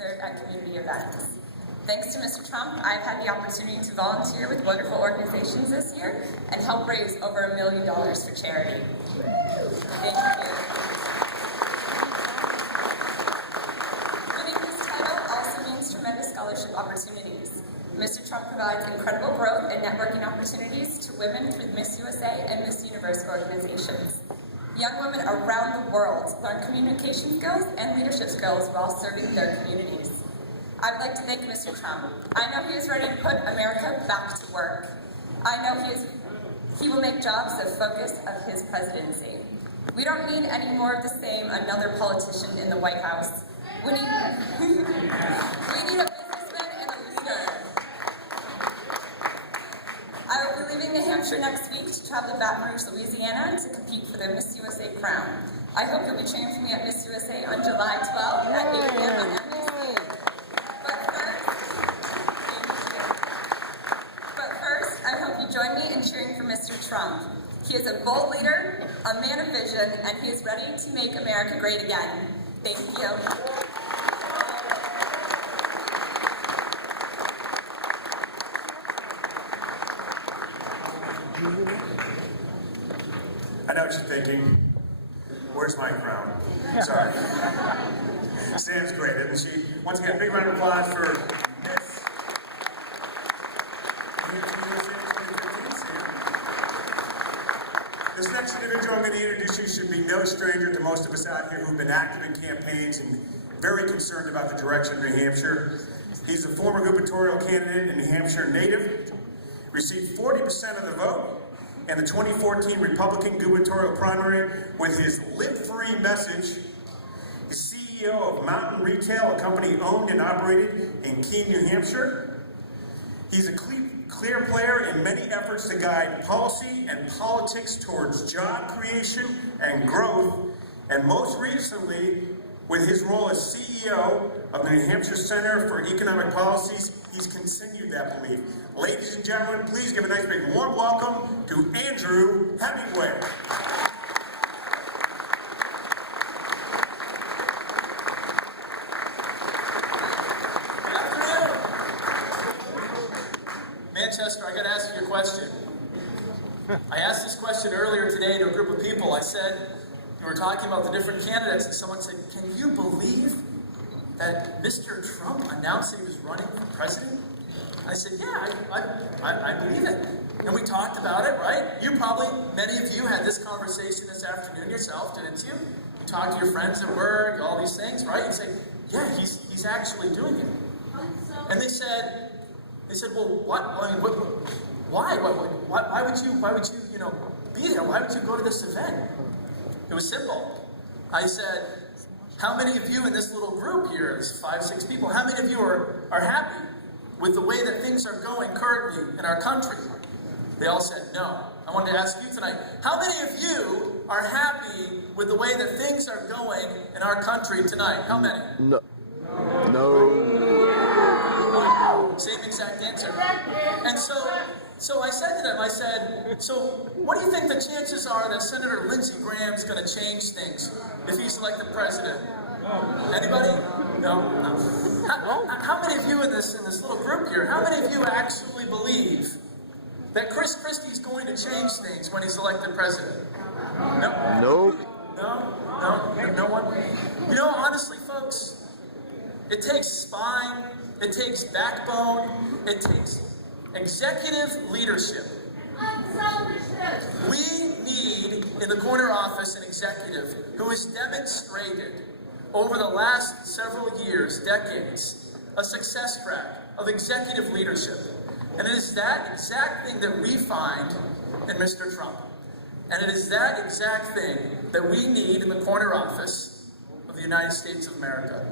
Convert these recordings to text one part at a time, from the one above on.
serve at community events. Thanks to Mr. Trump, I've had the opportunity to volunteer with wonderful organizations this year and help raise over $1 million for charity. Thank you. Winning this title also means tremendous scholarship opportunities. Mr. Trump provides incredible growth and networking opportunities to women through Miss USA and Miss Universe organizations. Young women around the world learn communication skills and leadership skills while serving their communities. I would like to thank Mr. Trump. I know he is ready to put America back to work. I know he will make jobs the focus of his presidency. We don't need any more of the same, another politician in the White House. We need a businessman and a leader. I will be leaving New Hampshire next week to travel to Baton Rouge, Louisiana to compete for the Miss USA crown. I hope you'll be cheering for me at Miss USA on July 12th at 8 a.m. on NBC. Join me in cheering for Mr. Trump. He is a bold leader, a man of vision, and he is ready to make America great again. Thank you. I know what you're thinking. Where's my crown? Sorry. Sam's great, isn't she? Once again, big round of applause for Miss USA 2015, Sam. This next individual I'm going to introduce you should be no stranger to most of us out here who've been active in campaigns and very concerned about the direction of New Hampshire. He's a former gubernatorial candidate and New Hampshire native, received 40% of the vote in the 2014 Republican gubernatorial primary with his lip-free message. He's CEO of Mountain Retail, a company owned and operated in Keene, New Hampshire. He's a clear player in many efforts to guide policy and politics towards job creation and growth, and most recently, with his role as CEO of the New Hampshire Center for Economic Policies, he's continued that belief. Ladies and gentlemen, please give a nice big warm welcome to Andrew Hemingway. Manchester, I got to ask you a question. I asked this question earlier today to a group of people. I said, we were talking about the different candidates, and someone said, can you believe that Mr. Trump announced that he was running for president? I said, yeah, I believe it. And we talked about it, right? Many of you had this conversation this afternoon yourself, didn't you? You talked to your friends at work, all these things, right? You say, yeah, he's actually doing it. And they said, well, what? I mean, why? Why would you, be there? Why would you go to this event? It was simple. I said, how many of you in this little group here, it's 5, 6 people, how many of you are happy with the way that things are going currently in our country? They all said no. I wanted to ask you tonight, how many of you are happy with the way that things are going in our country tonight? How many? No. Same exact answer. And so I said to them, so what do you think the chances are that Senator Lindsey Graham's going to change things if he's elected president? Anybody? No? How many of you in this little group here, how many of you actually believe that Chris Christie's going to change things when he's elected president? No? Nope. No one? Honestly, folks, it takes spine, it takes backbone, it takes executive leadership. We need in the corner office an executive who has demonstrated over the last several years, decades, a success track of executive leadership. And it is that exact thing that we find in Mr. Trump. And it is that exact thing that we need in the corner office of the United States of America.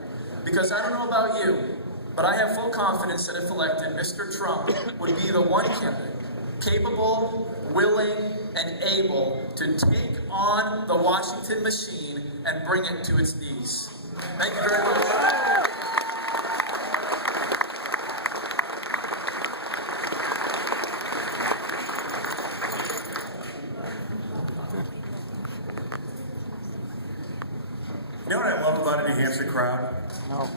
Because I don't know about you, but I have full confidence that if elected, Mr. Trump would be the one candidate capable, willing, and able to take on the Washington machine and bring it to its knees. Thank you very much. You know what I love about a New Hampshire crowd? No.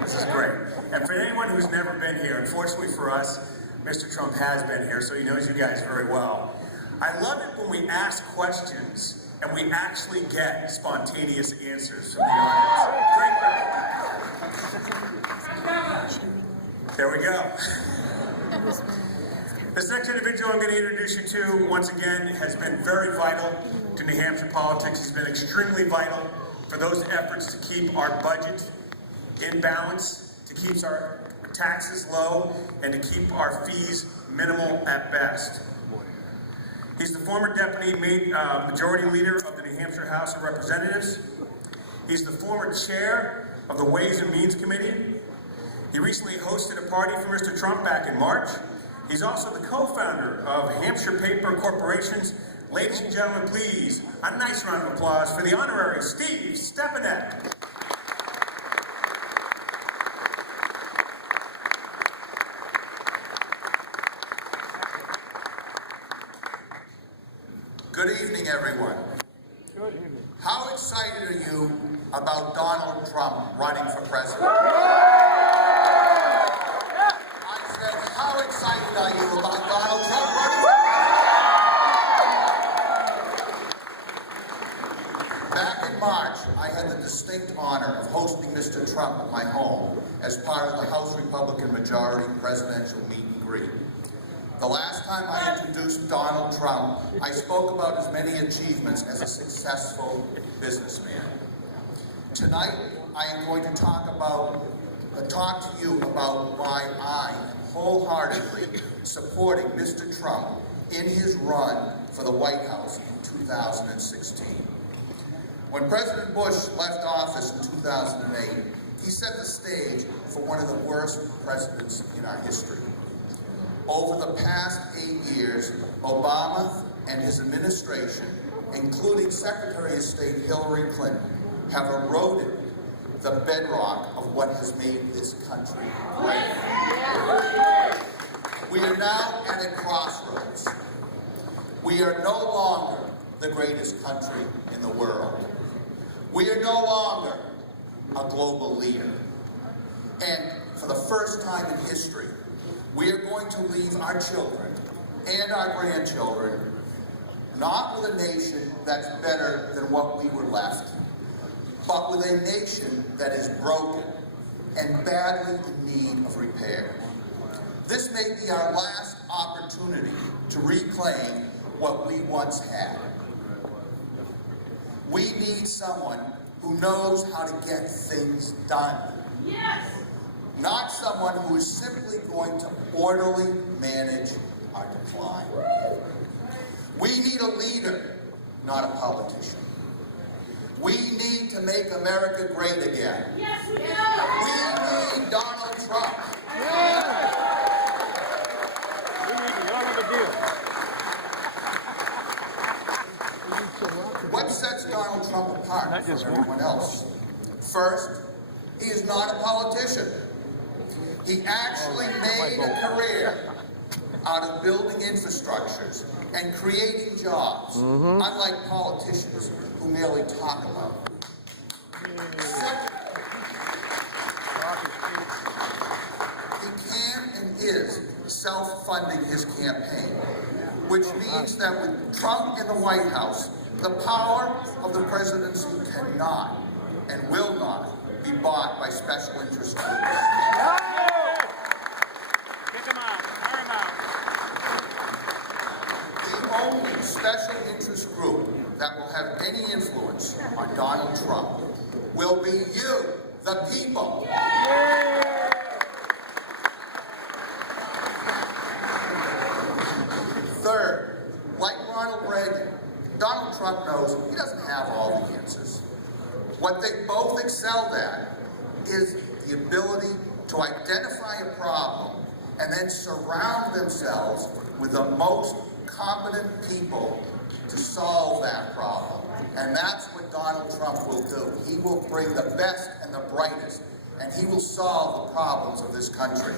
This is great. And for anyone who's never been here, unfortunately for us, Mr. Trump has been here, so he knows you guys very well. I love it when we ask questions and we actually get spontaneous answers from the audience. Great. There we go. This next individual I'm going to introduce you to, once again, has been very vital to New Hampshire politics. He's been extremely vital for those efforts to keep our budget in balance, to keep our taxes low, and to keep our fees minimal at best. He's the former Deputy Majority Leader of the New Hampshire House of Representatives. He's the former Chair of the Ways and Means Committee. He recently hosted a party for Mr. Trump back in March. He's also the co-founder of Hampshire Paper Corporations. Ladies and gentlemen, please, a nice round of applause for the honorary Steve Stepanek. Good evening, everyone. Good evening. How excited are you about Donald Trump running for president? I said, how excited are you about Donald Trump running for president? Back in March, I had the distinct honor of hosting Mr. Trump at my home as part of the House Republican Majority presidential meet and greet. The last time I introduced Donald Trump, I spoke about his many achievements as a successful businessman. Tonight, I am going to talk to you about why I am wholeheartedly supporting Mr. Trump in his run for the White House in 2016. When President Bush left office in 2008, he set the stage for one of the worst presidents in our history. Over the past 8 years, Obama and his administration, including Secretary of State Hillary Clinton, have eroded the bedrock of what has made this country great. We are now at a crossroads. We are no longer the greatest country in the world. We are no longer a global leader. And for the first time in history, we are going to leave our children and our grandchildren not with a nation that's better than what we were left, but with a nation that is broken and badly in need of repair. This may be our last opportunity to reclaim what we once had. We need someone who knows how to get things done. Yes! Not someone who is simply going to orderly manage our decline. We need a leader, not a politician. We need to make America great again. Yes, we do! We need Donald Trump. Yeah. We need to honor the deal. What sets Donald Trump apart from everyone else? First, he is not a politician. He actually made a career out of building infrastructures and creating jobs, unlike politicians who merely talk about it. Second, he can and is self-funding his campaign, which means that with Trump in the White House, the power of the presidency cannot and will not be bought by special interest groups. The only special interest group that will have any influence on Donald Trump will be you, the people. Third, like Ronald Reagan, Donald Trump knows he doesn't have all the answers. What they both excelled at is the ability to identify a problem and then surround themselves with the most competent people to solve that problem. And that's what Donald Trump will do. He will bring the best and the brightest, and he will solve the problems of this country.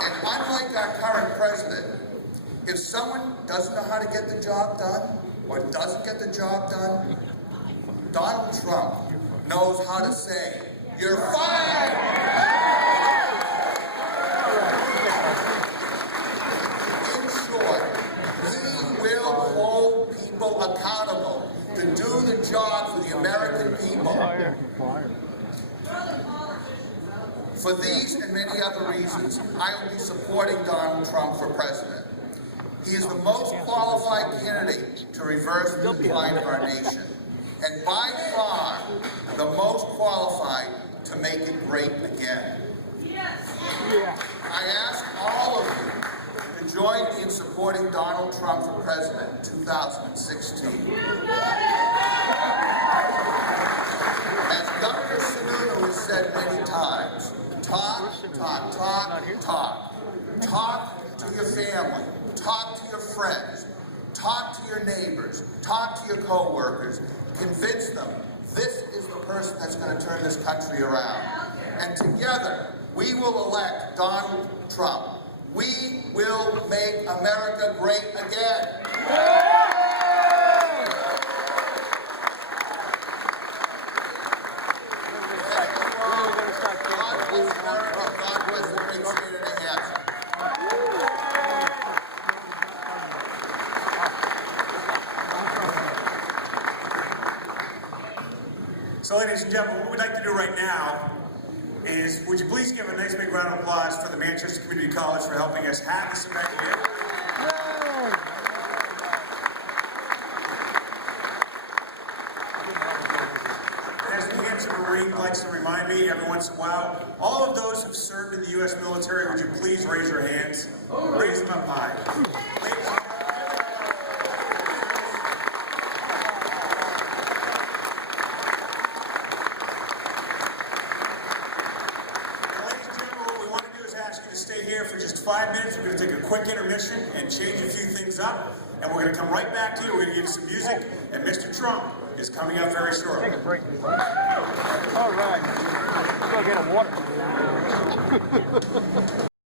And unlike our current president, if someone doesn't know how to get the job done, or doesn't get the job done, Donald Trump knows how to say, "You're fired!" In short, he will hold people accountable to do the job for the American people. For these and many other reasons, I will be supporting Donald Trump for president. He is the most qualified candidate to reverse the decline of our nation, and by far the most qualified to make it great again. I ask all of you to join me in supporting Donald Trump for president in 2016. As Governor Sununu has said many times, talk, talk, talk, talk. Talk to your family. Talk to your friends. Talk to your neighbors. Talk to your co-workers. Convince them this is the person that's going to turn this country around. And together, we will elect Donald Trump. We will make America great again. God bless America. God bless the great state of New Hampshire. So, ladies and gentlemen, what we'd like to do right now is, would you please give a nice big round of applause for the Manchester Community College for helping us have this event here. And as the New Hampshire Marine likes to remind me every once in a while, all of those who've served in the U.S. military, would you please raise your hands? Raise them up high. Ladies and stay here for just 5 minutes. We're going to take a quick intermission and change a few things up. And we're going to come right back to you. We're going to give you some music. And Mr. Trump is coming up very shortly. Take a break. All right. Let's go get a water.